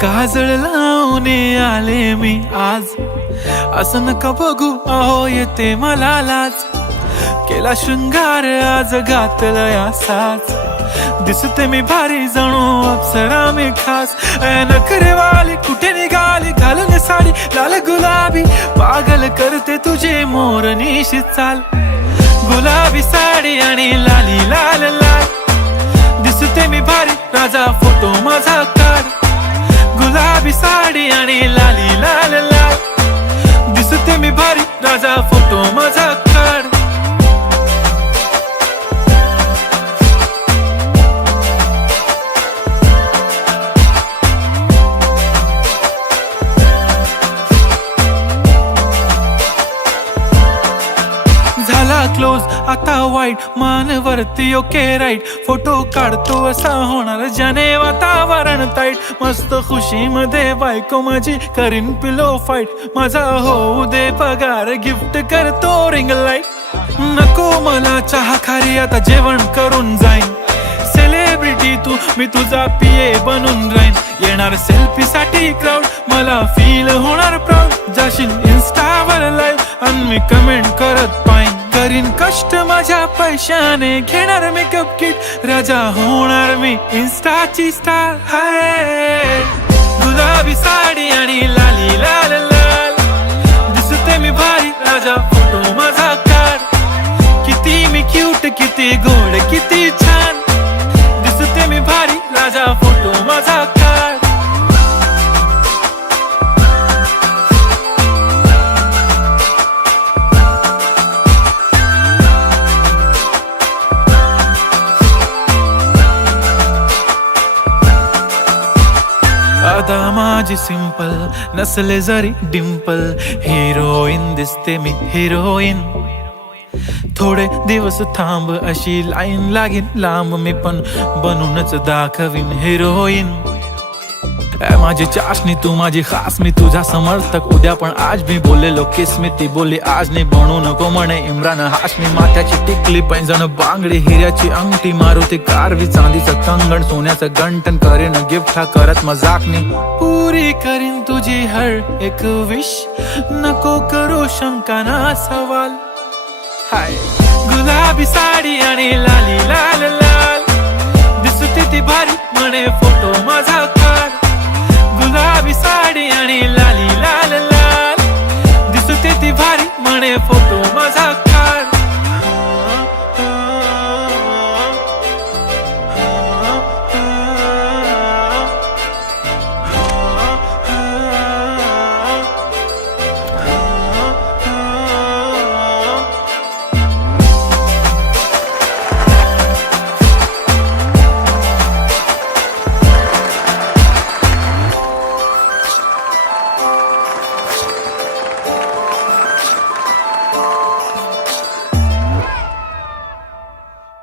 काजळ लावून आले मी आज, असं नका बघू अहो येते मला लाज. केला शृंगार आज घातलाय असाच, दिसते मी भारी जणू अप्सरा मी खास. नखरेवाली कुठे निघाली घालून साडी लाल गुलाबी, पागल करते तुझे मोरनीशी चाल. गुलाबी साडी आणि लाली लाल लाल, दिसते मी भारी राजा फोटो माझा काढ. गुलाबी साडी आणि लाली लाल लाल, दिसते मी भारी राजा फोटो माझा काढ. झाला क्लोज आता वाईट, मान वरती ओके राईट. फोटो काढतो असा होणार ज्याने वातावरण ताईट. मस्त खुशी मध्ये बायको माझी करीन पिलो फाईट. माझा होऊ दे पगार गिफ्ट करतो रिंग लाईट. नको मला चहा खारी आता जेवण करून जाईन. सेलिब्रिटी तू मी तुझा पिये बनून राहीन. येणार सेल्फी साठी क्राऊड मला फील होणार प्राऊड. जाशील इन्स्टावर लाईव्ह आणि मी कमेंट करत पाईन. करीन कष्ट माझ्या पैशाने घेणार मेकअप किट. राजा होणार मी इन्स्टाची स्टार. हाय गुलाबी साडी आणि लाली लाल लाल, दिसते मी भारी राजा फोटो माझा काढ. किती मी क्यूट किती गोड किती छान, दिसते मी भारी राजा फोटो माझा काढ. आता माझी सिंपल नसले जरी डिंपल, हिरोईन दिसते मी हिरोईन. थोडे दिवस थांब अशी लाईन लागेल लांब, मी पण बनूनच दाखवीन हिरोईन. माझी चाशनी तू माझी खास, मी तुझा समर्थक उद्या पण आज. मी बोललेलो किस मी ती बोलली आज नाही. बनू नको म्हणे इम्रान हाशमी. माथ्याची टिकली पैंजण बांगडी, हिऱ्याची अंगठी, मारुती कारवी, चांदीचं कंगण, सोन्याचं गंटन. करीन गिफ्ट हा करत मजाकनी. पुरी करीन तुझी हर एक विश, नको करू शंका ना सवाल. हाय गुलाबी साडी आणि लाली लाल लाल, दिसते ती भारी म्हणे फोटो माझा काढ. गुलाबी साडी आणि लाली लाल लाल, दिसते ती भारी म्हणे फोटो माझा